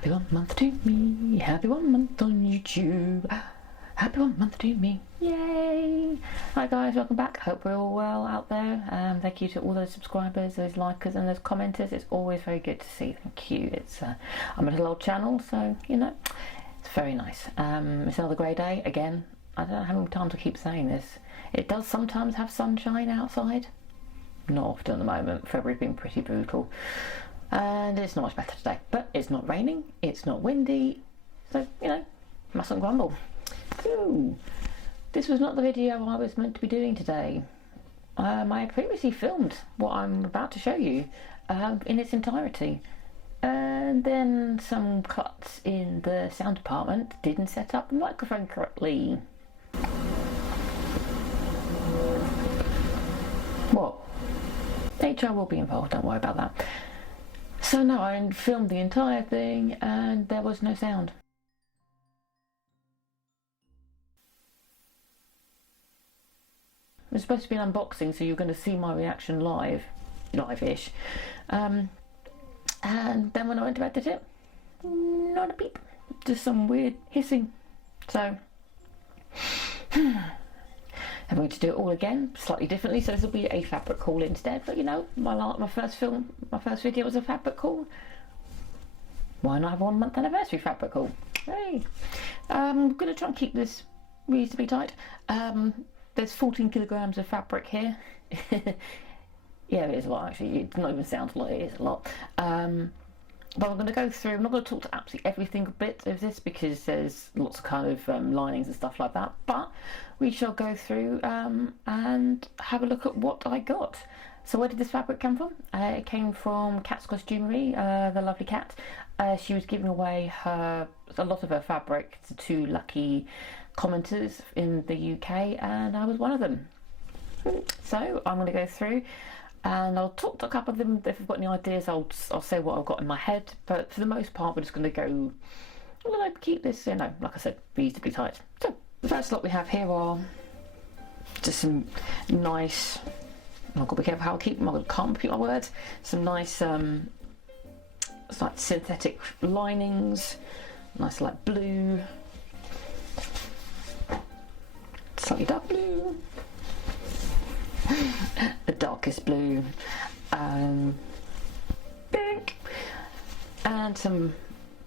Happy 1 month to me, happy 1 month on YouTube, happy 1 month to me, yay! Hi guys, welcome back, hope we're all well out there. Thank you to all those subscribers, those likers and those commenters. It's always very good to see, thank you. It's I'm a little old channel, so you know, it's very nice. It's another grey day, again. I don't know how many times I keep saying this. It does sometimes have sunshine outside, not often at the moment. February's been pretty brutal. And it's not much better today, but it's not raining, it's not windy, so you know, mustn't grumble. Ooh, this was not the video I was meant to be doing today. I previously filmed what I'm about to show you in its entirety, and then some cuts in the sound department didn't set up the microphone correctly. What? HR will be involved, don't worry about that. So no, I filmed the entire thing and there was no sound. It was supposed to be an unboxing, so you're going to see my reaction live-ish. And then when I went to edit it, not a peep, just some weird hissing. So I'm going to do it all again, slightly differently. So this will be a fabric haul instead. But you know, my first video was a fabric haul. Why not have a 1 month anniversary fabric haul? Hey, I'm going to try and keep this reasonably tight. There's 14 kilograms of fabric here. Yeah, it is a lot actually. It doesn't even sound like it is a lot. But I'm going to go through, I'm not going to talk to absolutely every single bit of this because there's lots of kind of linings and stuff like that, but we shall go through and have a look at what I got. So where did this fabric come from? It came from Cat's Costumery, the lovely Cat. She was giving away a lot of her fabric to 2 lucky commenters in the UK, and I was one of them. So I'm going to go through and I'll talk to a couple of them. If I've got any ideas, I'll say what I've got in my head. But for the most part, we're just going to go. I'm going to keep this, you know, like I said, reasonably tight. So the first lot we have here are just some nice. I've got to be careful how I keep them. I can't repeat my words. Some nice, it's like synthetic linings. Nice like blue, slightly dark blue. The darkest blue, pink, and some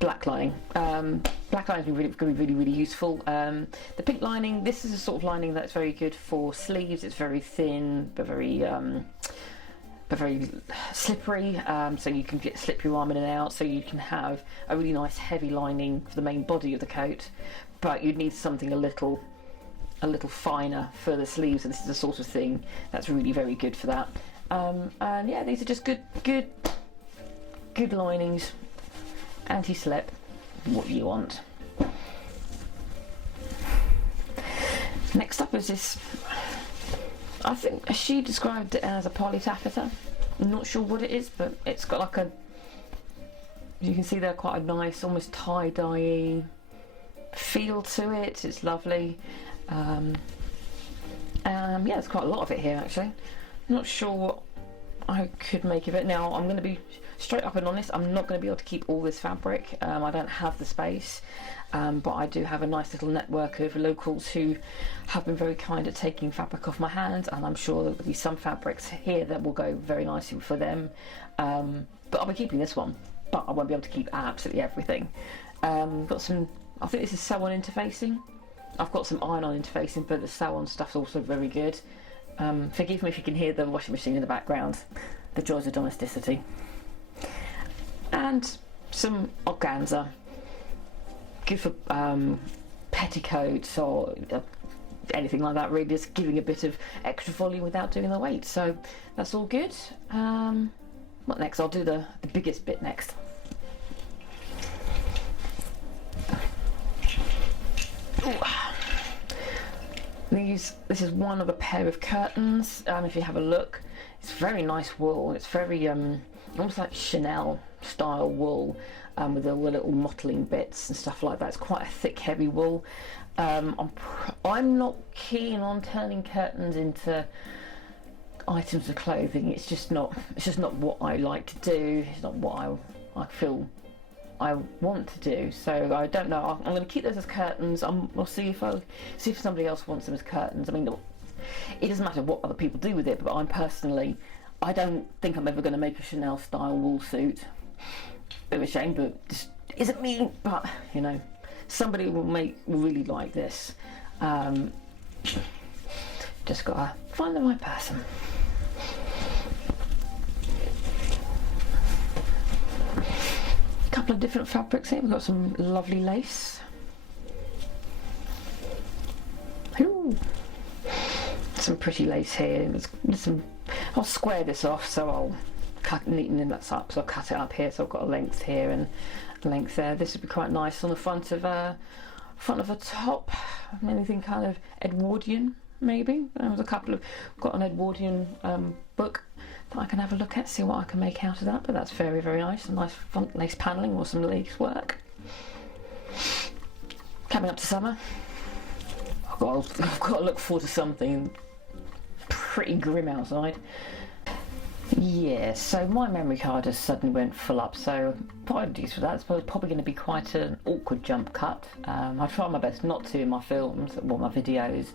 black lining. Black lining is going to be really useful. The pink lining, this is a sort of lining that's very good for sleeves. It's very thin, but very slippery, so you can slip your arm in and out. So you can have a really nice heavy lining for the main body of the coat, but you'd need something a little finer for the sleeves, and this is the sort of thing that's really very good for that. And yeah, these are just good linings, anti-slip, what you want. Next up is this, I think she described it as a poly taffeta. I'm not sure what it is, but it's got like a, you can see there, quite a nice, almost tie-dye feel to it. It's lovely. Yeah, there's quite a lot of it here actually. Not sure what I could make of it. Now I'm going to be straight up and honest, I'm not going to be able to keep all this fabric. I don't have the space, but I do have a nice little network of locals who have been very kind at taking fabric off my hands, and I'm sure there'll be some fabrics here that will go very nicely for them. But I'll be keeping this one, but I won't be able to keep absolutely everything. Got some, I think this is sew-on interfacing. I've got some iron-on interfacing, but the sew-on stuff's also very good. Forgive me if you can hear the washing machine in the background. The joys of domesticity. And some organza. Good for petticoats or anything like that, really, just giving a bit of extra volume without doing the weight. So that's all good. What next? I'll do the biggest bit next. This is one of a pair of curtains. If you have a look, it's very nice wool. It's very almost like Chanel style wool, with all the little mottling bits and stuff like that. It's quite a thick, heavy wool. I'm not keen on turning curtains into items of clothing. It's just not what I like to do. It's not what I feel I want to do. So I don't know. I'm going to keep those as curtains. We'll see if somebody else wants them as curtains. I mean, it doesn't matter what other people do with it, but I don't think I'm ever going to make a Chanel style wool suit. Bit of a shame, but just isn't me. But you know, somebody will really like this. Just gotta find the right person. A couple of different fabrics here. We've got some lovely lace. Ooh. Some pretty lace here. I'll square this off, so I'll neaten that up. So I'll cut it up here. So I've got a length here and a length there. This would be quite nice on the front of a top. Anything kind of Edwardian, maybe. There's got an Edwardian book that I can have a look at, see what I can make out of that. But that's very, very nice. A nice front lace panelling or some lace work. Coming up to summer, I've got to look forward to something pretty grim outside. Yeah, so my memory card just suddenly went full up, so apologies for that. It's probably going to be quite an awkward jump cut. I try my best not to in my films, or my videos,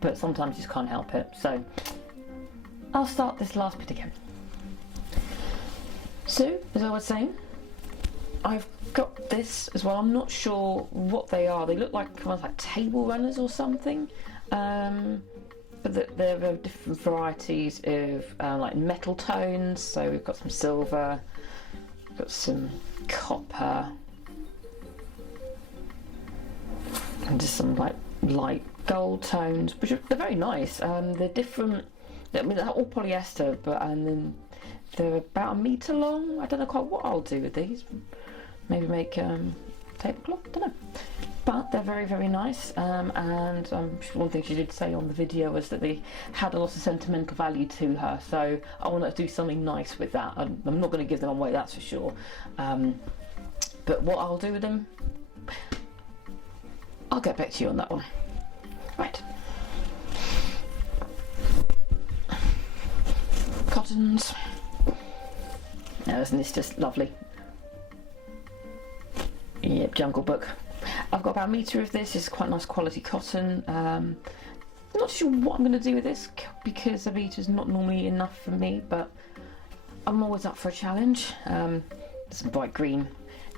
but sometimes you just can't help it. So I'll start this last bit again. So, as I was saying, I've got this as well. I'm not sure what they are. They look like kind of like table runners or something. But there are different varieties of like metal tones. So we've got some silver, we've got some copper, and just some like light gold tones, which they're very nice. They're different. I mean, they're all polyester, and then they're about 1 metre long. I don't know quite what I'll do with these. Maybe make tablecloth. I don't know. But they're very, very nice, and one thing she did say on the video was that they had a lot of sentimental value to her, so I want to do something nice with that. I'm not going to give them away, that's for sure, but what I'll do with them, I'll get back to you on that one. Right. Cottons. Now isn't this just lovely? Yep, Jungle Book. I've got about 1 metre of this. It's quite nice quality cotton. Not sure what I'm going to do with this because 1 metre is not normally enough for me, but I'm always up for a challenge. Some bright green.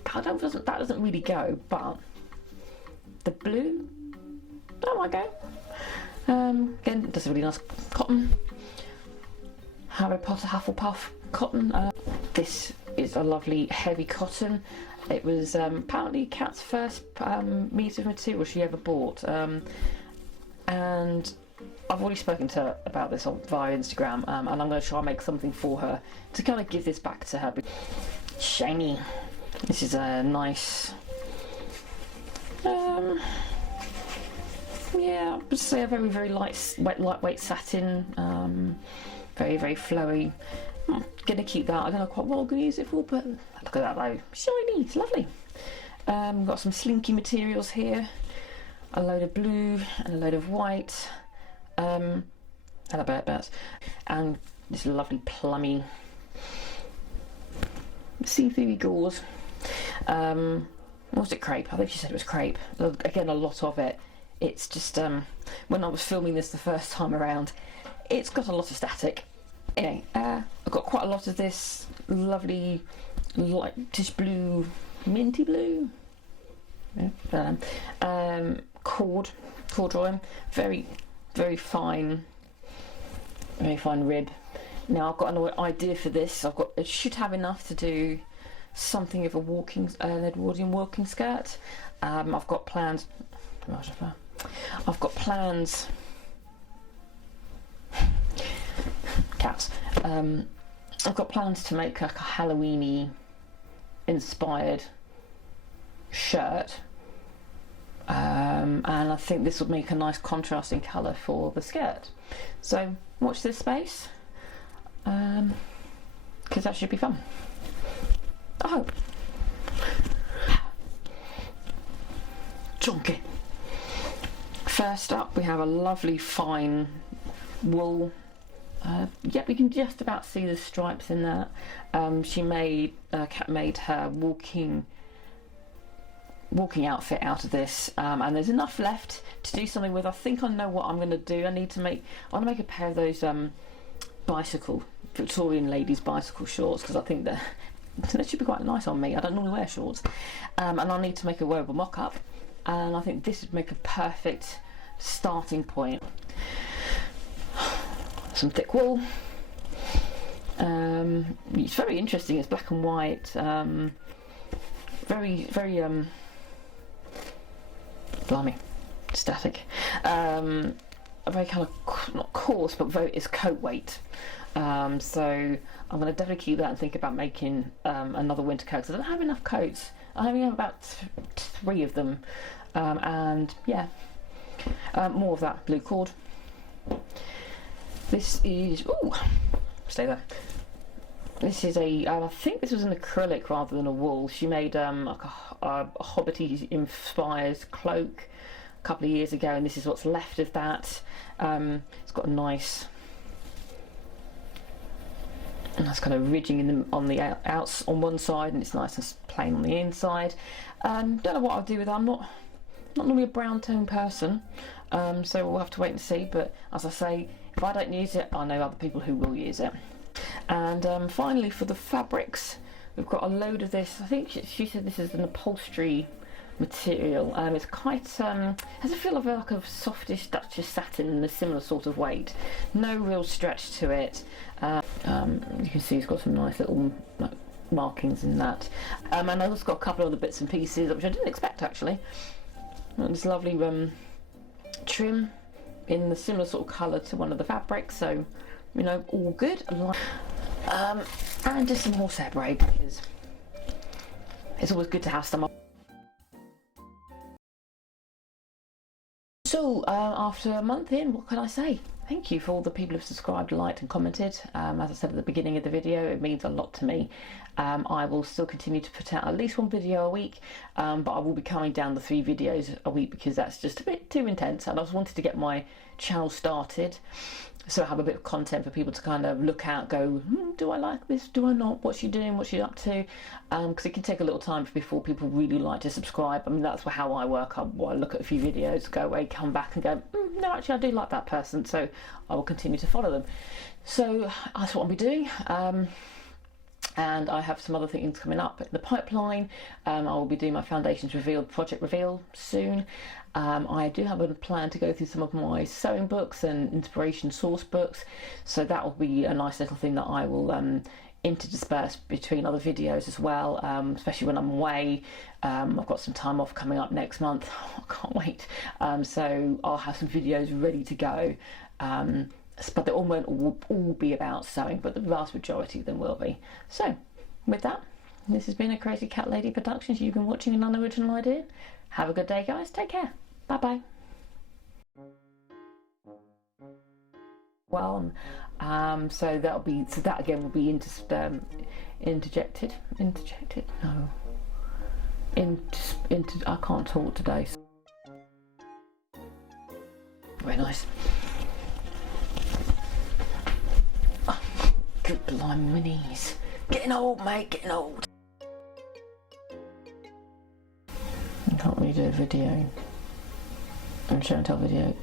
God, that doesn't really go, but the blue, that might go. Again, just a really nice cotton. Harry Potter Hufflepuff cotton. This is a lovely heavy cotton. It was apparently Kat's first metre of material she ever bought, and I've already spoken to her about this via Instagram, and I'm going to try and make something for her to kind of give this back to her. Shiny. This is a nice, yeah, I would say a very, very lightweight satin, very, very flowy. I'm going to keep that. I don't know quite what I'm going to use it for, but look at that though. Shiny, it's lovely. Got some slinky materials here. A load of blue and a load of white. And a bit. And this lovely plummy see-through gauze. Was it crepe? I think she said it was crepe. Again, a lot of it. It's just, when I was filming this the first time around, it's got a lot of static. Anyway, I've got quite a lot of this lovely lightish blue, minty blue, corduroy, very, very fine rib. Now I've got an idea for this. It should have enough to do something of an Edwardian walking skirt. I've got plans. Cats. I've got plans to make like a Halloween-y inspired shirt, and I think this would make a nice contrasting colour for the skirt. So watch this space, because that should be fun. I hope. Chunky. First up, we have a lovely fine wool. Yep, we can just about see the stripes in that. Kat made her walking walking outfit out of this, and there's enough left to do something with. I think I know what I'm going to do. I want to make a pair of those Victorian ladies bicycle shorts, because I think that they should be quite nice on me. I don't normally wear shorts, and I need to make a wearable mock-up, and I think this would make a perfect starting point. Some thick wool. It's very interesting. It's black and white. Very blimey, static. A very kind of not coarse, but it's coat weight. So I'm going to definitely keep that and think about making another winter coat, because I don't have enough coats. I only have about 3 of them, and yeah, more of that blue cord. This is stay there. This is I think this was an acrylic rather than a wool. She made like a Hobbity inspired cloak a couple of years ago, and this is what's left of that. It's got a nice kind of ridging on the outs on one side, and it's nice and plain on the inside. Don't know what I'll do with it. I'm not normally a brown tone person, so we'll have to wait and see. But as I say, if I don't use it, I know other people who will use it. And finally, for the fabrics, we've got a load of this. I think she said this is an upholstery material. It's quite has a feel of like a softish Duchess satin in a similar sort of weight. No real stretch to it. You can see it's got some nice little markings in that. And I've also got a couple of other bits and pieces which I didn't expect actually. This lovely trim in the similar sort of colour to one of the fabrics, so you know, all good. And just some horsehair braid, because it's always good to have some. So after a month in, what can I say? Thank you for all the people who've subscribed, liked and commented. As I said at the beginning of the video, it means a lot to me. I will still continue to put out at least 1 video a week, but I will be coming down the 3 videos a week, because that's just a bit too intense, and I just wanted to get my channel started so I have a bit of content for people to kind of look at, go, do I like this, do I not, what's she doing, what's she up to, because it can take a little time before people really like to subscribe. I mean, that's how I work. I look at a few videos, go away, come back and go, no, actually I do like that person, so I will continue to follow them. So that's what I'll be doing. And I have some other things coming up in the pipeline. I will be doing my foundations project reveal soon. I do have a plan to go through some of my sewing books and inspiration source books, so that will be a nice little thing that I will interdisperse between other videos as well, especially when I'm away. I've got some time off coming up next month. I can't wait. So I'll have some videos ready to go. But they all won't all be about sewing, but the vast majority of them will be. So with that, this has been a Crazy Cat Lady Productions. You've been watching an unoriginal idea. Have a good day, guys. Take care. Bye bye. Well, so that again will be interjected. No. I can't talk today. Very nice. Oh, good blimey, my knees. Getting old, mate, getting old. I can't really do a video, a show and tell video,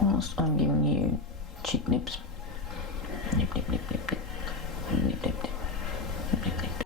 whilst I'm giving you cheek nips. Nip, nip, nip, nip, nip. Nip, nip, nip. Nip, nip, nip.